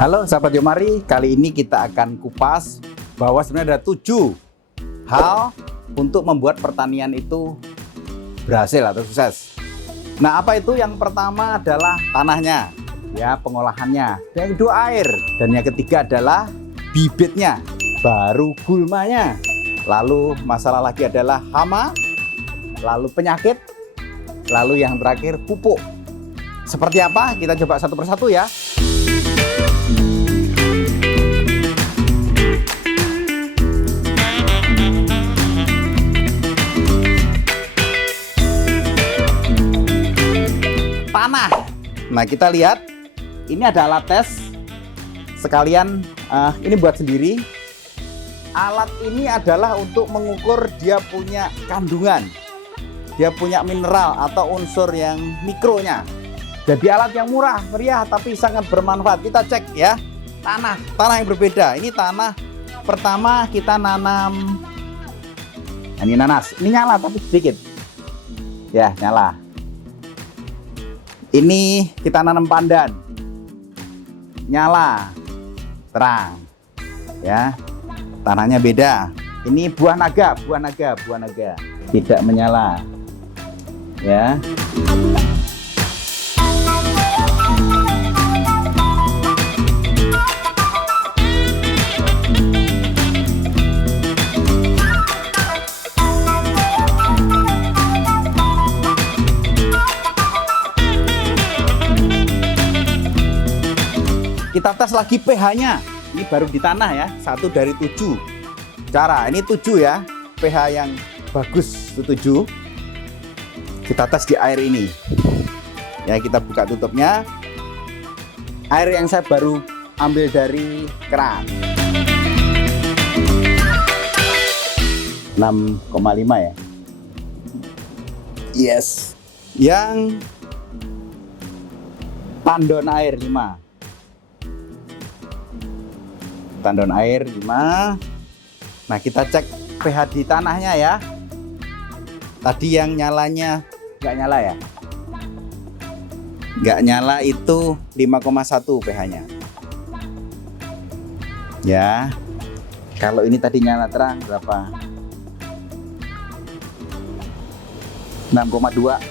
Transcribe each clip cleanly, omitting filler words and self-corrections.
Halo sahabat Yomari, kali ini kita akan kupas bahwa sebenarnya ada 7 hal untuk membuat pertanian itu berhasil atau sukses. Nah, apa itu? Yang pertama adalah tanahnya, ya, pengolahannya. Yang kedua air, dan yang ketiga adalah bibitnya, baru gulmanya. Lalu masalah lagi adalah hama, lalu penyakit, lalu yang terakhir pupuk. Seperti apa? Kita coba satu persatu ya. Tanah. Nah, kita lihat ini ada alat tes sekalian. Ini buat sendiri. Alat ini adalah untuk mengukur dia punya kandungan, dia punya mineral atau unsur yang mikronya. Jadi alat yang murah meriah tapi sangat bermanfaat. Kita cek ya, tanah yang berbeda. Ini tanah pertama kita nanam. Ini nanas, ini nyala tapi sedikit ya, nyala. Ini kita nanam pandan, nyala, terang, ya. Tanahnya beda. Ini buah naga, tidak menyala, ya. Kita tes lagi pH-nya. Ini baru di tanah ya, 1 dari 7 cara. Ini 7 ya, pH yang bagus itu 7. Kita tes di air ini. Ya, kita buka tutupnya. Air yang saya baru ambil dari keran. 6,5 ya. Yes. Yang tandon air 5. Tandon air 5. Nah, kita cek pH di tanahnya ya. Tadi yang nyalanya nggak nyala ya, nggak nyala itu 5,1 pH-nya ya. Kalau ini tadi nyala terang berapa? 6,2.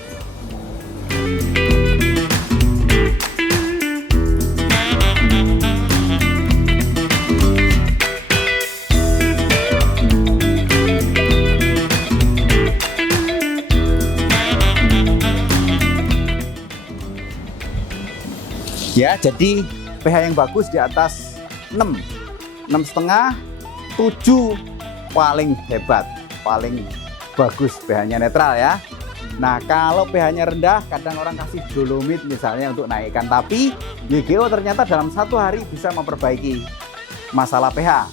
Ya, jadi pH yang bagus di atas 6, 6,5, 7 paling hebat, paling bagus, pH-nya netral ya. Nah, kalau pH-nya rendah, kadang orang kasih dolomit misalnya untuk naikkan, tapi YGO ternyata dalam 1 hari bisa memperbaiki masalah pH,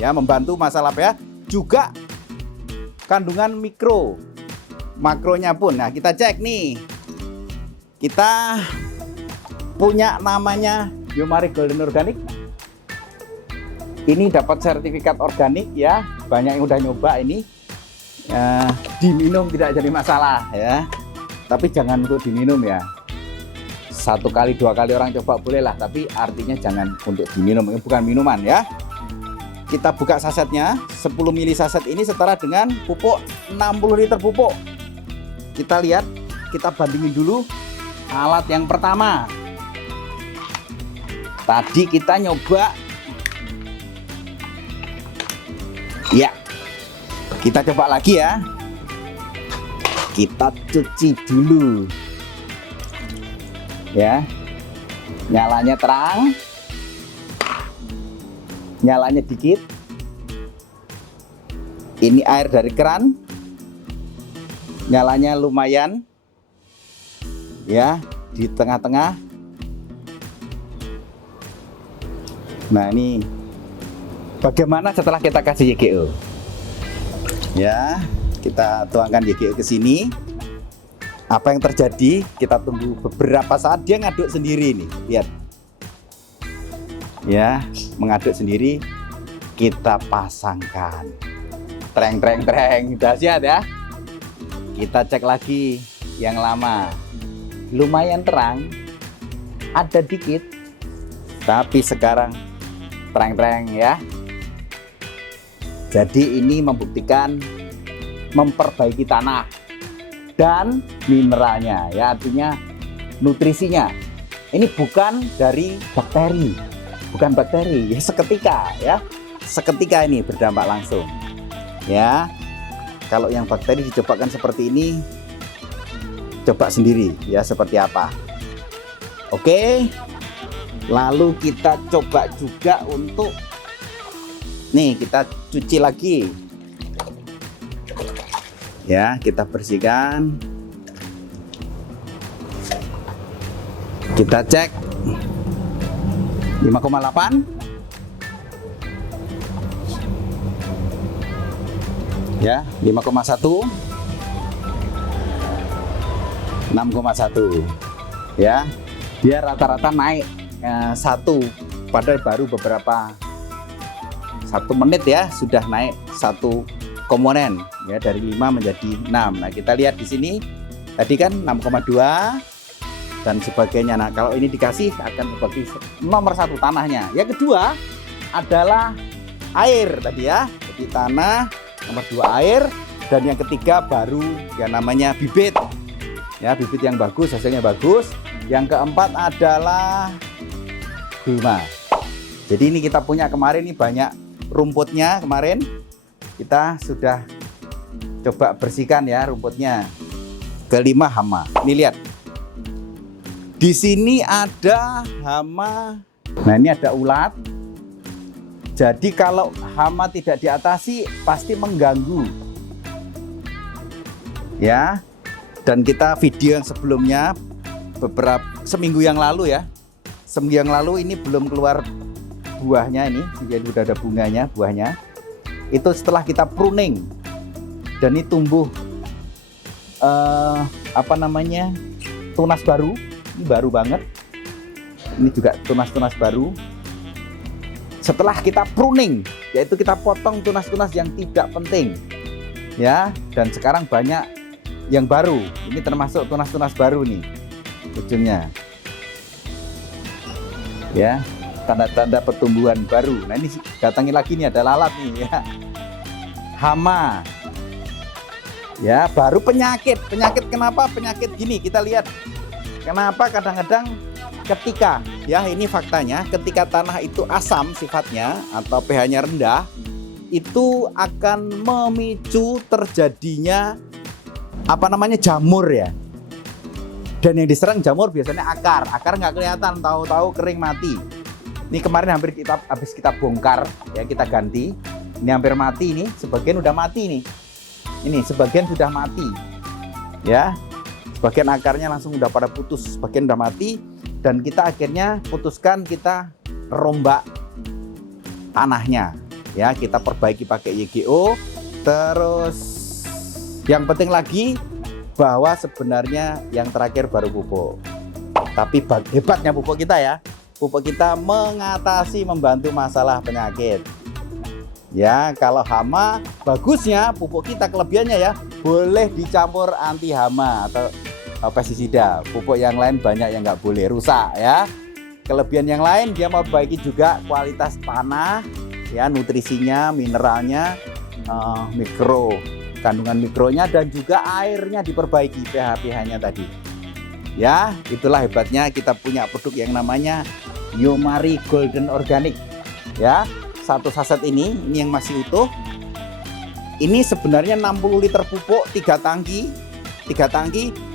ya, membantu masalah pH, juga kandungan mikro, makronya pun. Nah, kita cek nih, kita punya namanya Yomari Golden Organic. Ini dapat sertifikat organik ya. Banyak yang udah nyoba ini. Diminum tidak jadi masalah ya. Tapi jangan untuk diminum ya. 1 kali 2 kali orang coba boleh lah. Tapi artinya jangan untuk diminum. Ini bukan minuman ya. Kita buka sasetnya. 10 mili saset ini setara dengan pupuk 60 liter pupuk. Kita lihat. Kita bandingin dulu alat yang pertama. Tadi kita nyoba, ya, kita coba lagi ya. Kita cuci dulu, ya. Nyalanya terang, nyalanya dikit. Ini air dari keran, nyalanya lumayan, ya, di tengah-tengah. Nah, ini bagaimana setelah kita kasih YGO? Ya, kita tuangkan YGO ke sini. Apa yang terjadi? Kita tunggu beberapa saat, dia ngaduk sendiri nih. Lihat. Ya, mengaduk sendiri. Kita pasangkan. Treng. Dahsyat ya. Kita cek lagi yang lama. Lumayan terang. Ada dikit. Tapi sekarang terang-terang ya. Jadi ini membuktikan memperbaiki tanah dan mineralnya ya, artinya nutrisinya. Ini bukan dari bakteri, bukan bakteri ya, seketika ya, seketika ini berdampak langsung ya. Kalau yang bakteri dicobakan seperti ini, coba sendiri ya seperti apa. Oke, lalu kita coba juga untuk nih, kita cuci lagi ya, kita bersihkan, kita cek 5,8 ya, 5,1, 6,1 ya. Dia rata-rata naik 1, padahal baru beberapa 1 menit ya sudah naik 1 komponen ya, dari 5 menjadi 6. Nah, kita lihat di sini tadi kan 6,2 dan sebagainya. Nah, kalau ini dikasih akan seperti nomor 1 tanahnya. Yang kedua adalah air tadi ya. Jadi tanah, nomor 2 air, dan yang ketiga baru yang namanya bibit. Ya, bibit yang bagus, hasilnya bagus. Yang keempat adalah gulma. Jadi ini kita punya kemarin ini banyak rumputnya, kemarin kita sudah coba bersihkan ya rumputnya. Kelima hama. Ini lihat. Di sini ada hama. Nah, ini ada ulat. Jadi kalau hama tidak diatasi pasti mengganggu. Ya. Dan kita video yang sebelumnya seminggu yang lalu ya. Seminggu yang lalu ini belum keluar buahnya ini, jadi sudah ada bunganya, buahnya. Itu setelah kita pruning dan ini tumbuh tunas baru. Ini baru banget. Ini juga tunas-tunas baru. Setelah kita pruning, yaitu kita potong tunas-tunas yang tidak penting. Ya, dan sekarang banyak yang baru. Ini termasuk tunas-tunas baru nih. Ujungnya. Ya, tanda-tanda pertumbuhan baru. Nah, ini datangi lagi nih, ada lalat nih ya. Hama. Ya, baru penyakit. Penyakit kenapa? Penyakit gini, kita lihat. Kenapa kadang-kadang ketika ya, ini faktanya, ketika tanah itu asam sifatnya atau pH-nya rendah, itu akan memicu terjadinya jamur ya. Dan yang diserang jamur biasanya akar nggak kelihatan, tahu-tahu kering mati. Ini kemarin habis kita bongkar ya, kita ganti. Ini hampir mati, ini sebagian udah mati nih. Ini sebagian sudah mati ya, sebagian akarnya langsung udah pada putus, sebagian udah mati. Dan kita akhirnya putuskan kita rombak tanahnya ya, kita perbaiki pakai YGO. Terus yang penting lagi bahwa sebenarnya yang terakhir baru pupuk. Tapi hebatnya pupuk kita ya, pupuk kita membantu masalah penyakit. Ya, kalau hama bagusnya pupuk kita, kelebihannya ya, boleh dicampur anti hama atau pestisida. Pupuk yang lain banyak yang nggak boleh, rusak ya. Kelebihan yang lain, dia memperbaiki juga kualitas tanah ya, nutrisinya, mineralnya, kandungan mikronya, dan juga airnya diperbaiki, pH-nya tadi. Ya, itulah hebatnya kita punya produk yang namanya Yomari Golden Organic. Ya, 1 saset ini yang masih utuh. Ini sebenarnya 60 liter pupuk 3 tangki,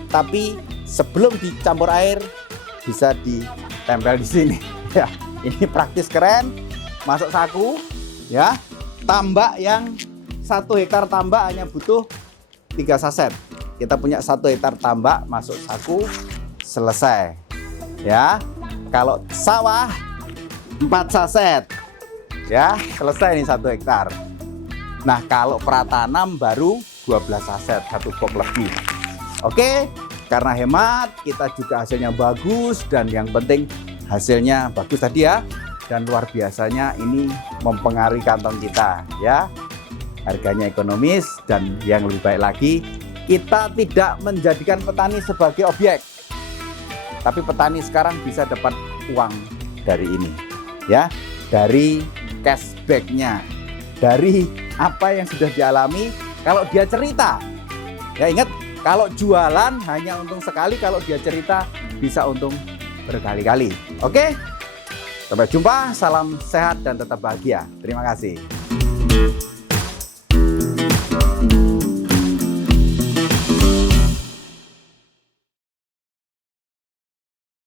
tapi sebelum dicampur air bisa ditempel di sini. Ya, ini praktis, keren. Masuk saku, ya. Tambak yang 1 hektar tambak hanya butuh 3 saset. Kita punya 1 hektar tambak, masuk saku, selesai. Ya, kalau sawah 4 saset, ya selesai nih 1 hektar. Nah, kalau pratanam baru 12 saset, 1 box lebih. Oke, karena hemat, kita juga hasilnya bagus, dan yang penting hasilnya bagus tadi ya. Dan luar biasanya ini mempengaruhi kantong kita ya. Harganya ekonomis, dan yang lebih baik lagi, kita tidak menjadikan petani sebagai objek. Tapi petani sekarang bisa dapat uang dari ini ya, dari cashbacknya, dari apa yang sudah dialami. Kalau dia cerita, ya ingat, kalau jualan hanya untung sekali, kalau dia cerita bisa untung berkali-kali. Oke, sampai jumpa, salam sehat dan tetap bahagia. Terima kasih.